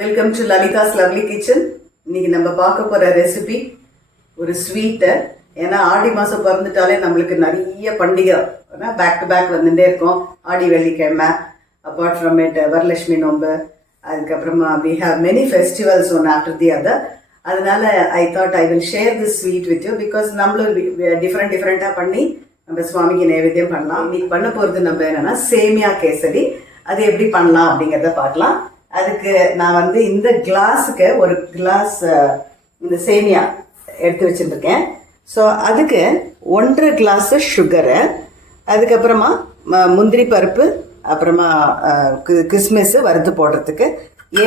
Welcome to Lalitha's lovely kitchen. இன்னைக்கு நம்ம பார்க்க போற ரெசிபி ஒரு ஸ்வீட்டு. ஏன்னா ஆடி மாதம் பிறந்துட்டாலே நம்மளுக்கு நிறைய பண்டிகை பேக் டு பேக் வந்துட்டே இருக்கும். ஆடி வெள்ளிக்கிழமை, apart from it Varalakshmi Nombu, அதுக்கப்புறமா we have many festivals one after the other. அதனால I thought I will share this sweet with you because நம்மளும் டிஃப்ரெண்ட்டாக பண்ணி நம்ம சுவாமிக்கு நைவேத்தியம் பண்ணலாம். இன்னைக்கு பண்ண போகிறது நம்ம என்னன்னா சேமியா கேசரி. அது எப்படி பண்ணலாம் அப்படிங்கிறத பார்க்கலாம். அதுக்கு நான் இந்த கிளாஸுக்கு ஒரு கிளாஸ் இந்த சேமியா எடுத்து வச்சுருக்கேன். ஸோ அதுக்கு 1.5 கிளாஸு சுகரு, அதுக்கப்புறமா முந்திரி பருப்பு, அப்புறமா கிஸ்மிஸ் வறுத்து போடுறதுக்கு,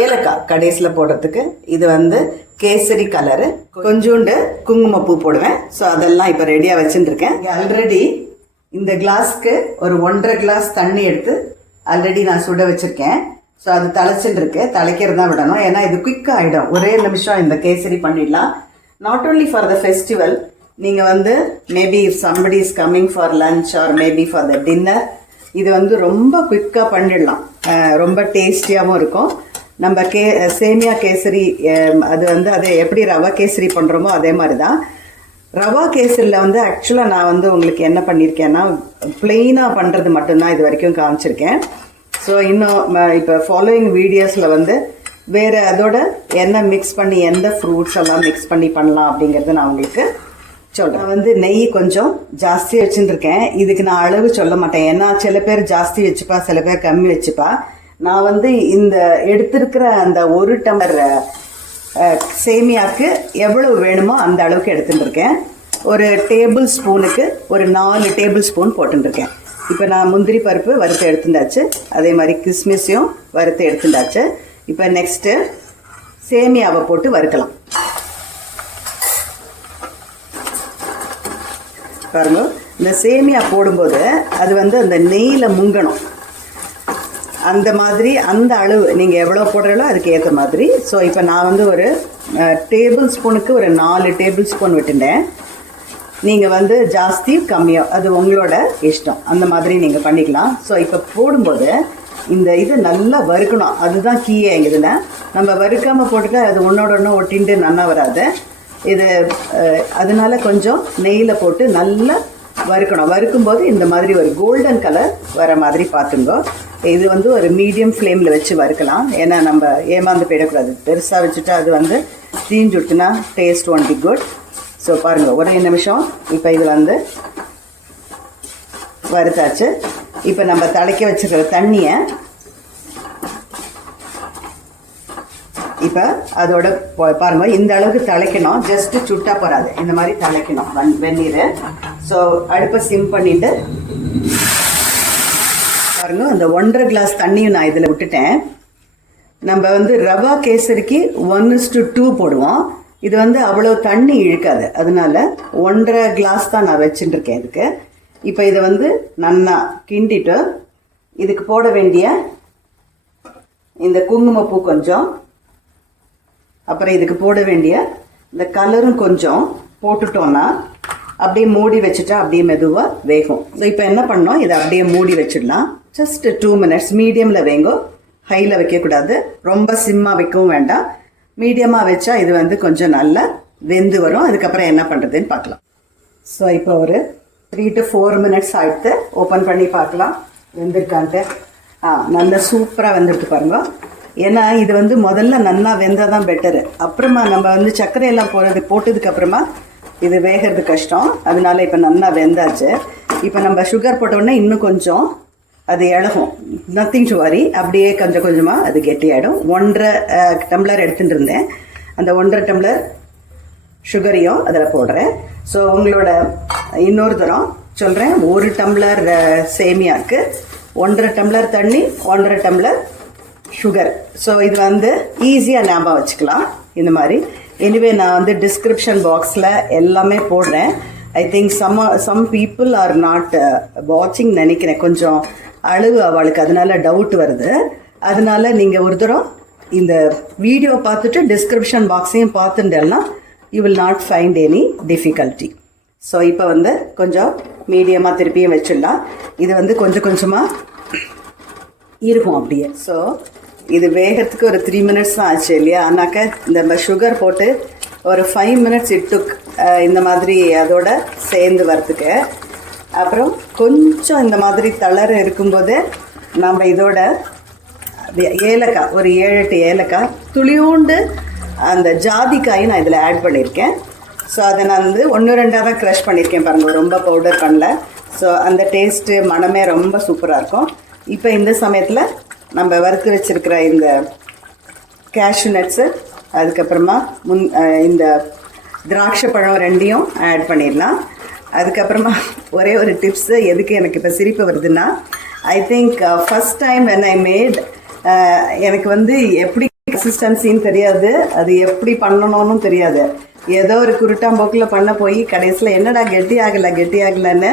ஏலக்காய் கடைசியில் போடுறதுக்கு, இது கேசரி கலரு, கொஞ்சோண்டு குங்குமப்பூ போடுவேன். ஸோ அதெல்லாம் இப்போ ரெடியாக வச்சுட்டுருக்கேன். ஆல்ரெடி இந்த கிளாஸ்க்கு ஒரு 1.5 கிளாஸ் தண்ணி எடுத்து ஆல்ரெடி நான் சுட வச்சுருக்கேன். ஸோ அது தலைச்சுட்டு இருக்கு. தலைக்கிறது தான் விடணும், ஏன்னா இது குயிக்காக ஆகிடும். ஒரே நிமிஷம் இந்த கேசரி பண்ணிடலாம். Not only for the festival, நீங்கள் maybe if somebody is coming for lunch or maybe for the dinner, இது ரொம்ப குயிக்காக பண்ணிடலாம். ரொம்ப டேஸ்டியாகவும் இருக்கும். நம்ம சேமியா கேசரி அது அதை எப்படி ரவா கேசரி பண்ணுறோமோ அதே மாதிரி தான். ரவா கேசரியில் ஆக்சுவலாக நான் உங்களுக்கு என்ன பண்ணியிருக்கேன்னா பிளெயினாக பண்ணுறது மட்டும்தான் இது வரைக்கும் காமிச்சிருக்கேன். ஸோ இன்னும் இப்போ ஃபாலோயிங் வீடியோஸில் வேறு அதோட என்ன மிக்ஸ் பண்ணி எந்த ஃப்ரூட்ஸ் எல்லாம் மிக்ஸ் பண்ணி பண்ணலாம் அப்படிங்கிறத நான் உங்களுக்கு சொல்கிறேன். நான் நெய் கொஞ்சம் ஜாஸ்தி வச்சுருக்கேன். இதுக்கு நான் அளவு சொல்ல மாட்டேன், ஏன்னா சில பேர் ஜாஸ்தி வச்சுப்பா, சில பேர் கம்மி வச்சுப்பா. நான் இந்த எடுத்திருக்கிற அந்த 1 டம்ளர் சேமியாவுக்கு எவ்வளவு வேணுமோ அந்த அளவுக்கு எடுத்துட்டுருக்கேன். ஒரு டேபிள் ஸ்பூனுக்கு ஒரு 4 டேபிள் ஸ்பூன் போட்டுருக்கேன். இப்போ நான் முந்திரி பருப்பு வறுத்து எடுத்துட்டாச்சு, அதே மாதிரி கிஸ்மிஸையும் வறுத்து எடுத்துட்டாச்சு. இப்போ நெக்ஸ்ட்டு சேமியாவை போட்டு வறுக்கலாம். பாருங்க, இந்த சேமியா போடும்போது அது அந்த நெய்யில் முங்கணும். அந்த மாதிரி அந்த அளவு நீங்கள் எவ்வளோ போடுறீங்களோ அதுக்கு ஏற்ற மாதிரி. ஸோ இப்போ நான் ஒரு டேபிள் ஸ்பூனுக்கு ஒரு 4 டேபிள் ஸ்பூன் விட்டுட்டேன். நீங்கள் ஜாஸ்தி கம்மியாக அது உங்களோட இஷ்டம், அந்த மாதிரி நீங்கள் பண்ணிக்கலாம். ஸோ இப்போ போடும்போது இது நல்லா வறுக்கணும். அதுதான் கீயே எங்குதுன்னா, நம்ம வறுக்காமல் போட்டுட்டா அது ஒன்றோட ஒன்று ஒட்டின்ட்டு நல்லா வராது. இது அதனால கொஞ்சம் நெய்யில் போட்டு நல்லா வறுக்கணும். வறுக்கும்போது இந்த மாதிரி ஒரு கோல்டன் கலர் வர மாதிரி பார்த்துங்கோ. இது ஒரு மீடியம் ஃப்ளேமில் வச்சு வறுக்கலாம், ஏன்னா நம்ம ஏமாந்து போயிடக்கூடாது. பெருசாக வச்சுட்டா அது தீஞ்சு விட்டுனா taste won't be good. So பாருங்கள், ஒரே நிமிஷம். இப்போ இது வறுத்தாச்சு. இப்போ நம்ம தலைக்க வச்சுருக்கிற தண்ணியை இப்போ அதோட பாருங்கள், இந்த அளவுக்கு தலைக்கணும். ஜஸ்ட்டு சுட்டா போகாது, இந்த மாதிரி தலைக்கணும் வெந்நீர். ஸோ அடுப்பை சிம் பண்ணிவிட்டு பாருங்கள், அந்த 1.5 கிளாஸ் தண்ணியும் நான் இதில் விட்டுட்டேன். நம்ம ரவா கேசரிக்கு 1:2 போடுவோம். இது அவ்வளோ தண்ணி இழுக்காது, அதனால 1.5 கிளாஸ் தான் நான் வச்சுட்டுருக்கேன் இதுக்கு. இப்போ இதை நல்லா கிண்டிட்டு இதுக்கு போட வேண்டிய இந்த குங்குமப்பூ கொஞ்சம், அப்புறம் இதுக்கு போட வேண்டிய இந்த கலரும் கொஞ்சம் போட்டுட்டோன்னா அப்படியே மூடி வச்சுட்டா அப்படியே மெதுவாக வேகும். ஸோ இப்போ என்ன பண்ணோம், இதை அப்படியே மூடி வச்சிடலாம். ஜஸ்ட் 2 மினிட்ஸ் மீடியமில் வேங்கோ, ஹையில் வைக்கக்கூடாது, ரொம்ப சிம்மாக வைக்கவும் வேண்டாம். மீடியமாக வச்சா இது கொஞ்சம் நல்லா வெந்து வரும். அதுக்கப்புறம் என்ன பண்ணுறதுன்னு பார்க்கலாம். ஸோ இப்போ ஒரு 3 to 4 மினிட்ஸ் ஆகிடுத்து. ஓப்பன் பண்ணி பார்க்கலாம் வெந்திருக்கான்ட்டு. நல்லா சூப்பராக வெந்துடுத்து பாருங்க. ஏன்னா இது முதல்ல நல்லா வெந்தால் தான் பெட்டரு. அப்புறமா நம்ம சர்க்கரையெல்லாம் போட்டதுக்கப்புறமா இது வேகிறது கஷ்டம். அதனால இப்போ நல்லா வெந்தாச்சு. இப்போ நம்ம சுகர் போட்டோடனே இன்னும் கொஞ்சம் அது இழகும். நத்திங் டு வரி, அப்படியே கொஞ்சம் கொஞ்சமாக அது கெட்டியாகிடும். 1.5 டம்ளர் எடுத்துகிட்டு இருந்தேன். அந்த 1.5 டம்ளர் சுகரையும் அதில் போடுறேன். ஸோ உங்களோட இன்னொரு தரம் சொல்கிறேன், 1 டம்ளர் சேமியாவுக்கு 1.5 டம்ளர் தண்ணி, 1.5 டம்ளர் சுகர். ஸோ இது ஈஸியாக ஞாபகம் வச்சுக்கலாம் இந்த மாதிரி. எனிவே நான் டிஸ்கிரிப்ஷன் பாக்ஸில் எல்லாமே போடுறேன். I think some people are not வாட்சிங் நினைக்கிறேன். கொஞ்சம் அளவு அவளுக்கு அதனால டவுட் வருது. அதனால நீங்கள் ஒரு தரம் இந்த வீடியோ பார்த்துட்டு டிஸ்கிரிப்ஷன் பாக்ஸையும் பார்த்துட்டேன்னா you will not find any difficulty. So இப்போ கொஞ்சம் மீடியமாக திருப்பியும் வச்சிடலாம். இது கொஞ்சம் கொஞ்சமாக இருக்கும் அப்படியே. ஸோ இது வேகத்துக்கு ஒரு 3 மினிட்ஸ் தான் ஆச்சு இல்லையா? ஆனாக்க இந்த சுகர் போட்டு ஒரு 5 மினிட்ஸ் இட்டுக் இந்த மாதிரி அதோட சேர்ந்து வரத்துக்கு. அப்புறம் கொஞ்சம் இந்த மாதிரி தளர இருக்கும்போது நம்ம இதோட ஏலக்காய் ஒரு 7-8 ஏலக்காய், துளியோண்டு அந்த ஜாதிக்காய் நான் இதில் ஆட் பண்ணியிருக்கேன். ஸோ அதை நான் வந்து 1-2 தான் க்ரஷ் பண்ணியிருக்கேன் பாருங்கள், ரொம்ப பவுடர் பண்ணல. ஸோ அந்த டேஸ்ட்டு மனமே ரொம்ப சூப்பராக இருக்கும். இப்போ இந்த சமயத்தில் நம்ம வறுத்து வச்சுருக்கிற இந்த கேஷ்யூ நட்ஸு, அதுக்கப்புறமா இந்த திராட்சை பழம் 2ஐயும் ஆட் பண்ணிடலாம். அதுக்கப்புறமா ஒரே ஒரு டிப்ஸு, எதுக்கு எனக்கு இப்போ சிரிப்பு வருதுன்னா, I think first time when I made, எனக்கு வந்து எப்படி கன்சிஸ்டன்சின்னு தெரியாது, அது எப்படி பண்ணணும்னு தெரியாது. ஏதோ ஒரு குருட்டாம்போக்கில் பண்ண போய் கடைசியில் என்னடா கெட்டி ஆகலைன்னு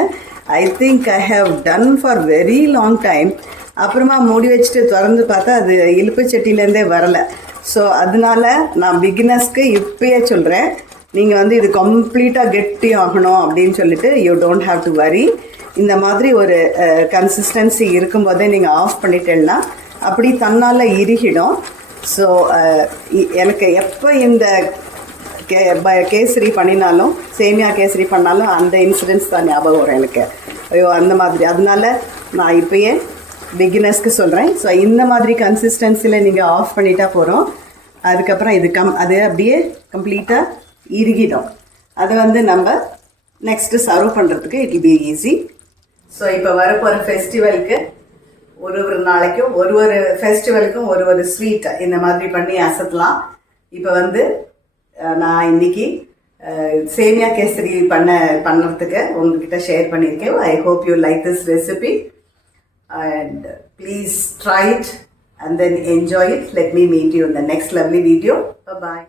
I think I have done for very long time. அப்புறமா மூடி வச்சுட்டு திறந்து பார்த்தா அது இழுப்பு சட்டிலேருந்தே வரலை. ஸோ அதனால நான் பிகினர்ஸ்க்கு இப்பயே சொல்கிறேன், நீங்கள் வந்து இது கம்ப்ளீட்டாக கெட்டி ஆகணும் அப்படின்னு சொல்லிட்டு you don't have to worry. இந்த மாதிரி ஒரு கன்சிஸ்டன்சி இருக்கும்போதே நீங்கள் ஆஃப் பண்ணிட்டேன்னா அப்படி தன்னால் இறுகிடும். ஸோ எனக்கு எப்போ இந்த கேசரி பண்ணினாலும், சேமியா கேசரி பண்ணாலும் அந்த இன்சிடென்ட்ஸ் தான் ஞாபகம் வரும் எனக்கு. ஐயோ அந்த மாதிரி. அதனால நான் இப்போயே பிகினர்ஸ்க்கு சொல்கிறேன். ஸோ இந்த மாதிரி கன்சிஸ்டன்சியில் நீங்கள் ஆஃப் பண்ணிட்டா போகிறோம். அதுக்கப்புறம் இது அது அப்படியே கம்ப்ளீட்டாக இறுகிடும். அதை வந்து நம்ம நெக்ஸ்ட்டு சர்வ் பண்ணுறதுக்கு it will be easy. So இப்போ வரப்போகிற ஃபெஸ்டிவலுக்கு ஒரு நாளைக்கும் ஒரு ஃபெஸ்டிவலுக்கும் ஒரு ஸ்வீட் இந்த மாதிரி பண்ணி அசத்தலாம். இப்போ வந்து நான் இன்னைக்கு சேமியா கேசரி பண்ணுறதுக்கு உங்ககிட்ட ஷேர் பண்ணியிருக்கேன். I hope you like this recipe and please try it and then enjoy it. Let me meet you in the next lovely video. Bye bye.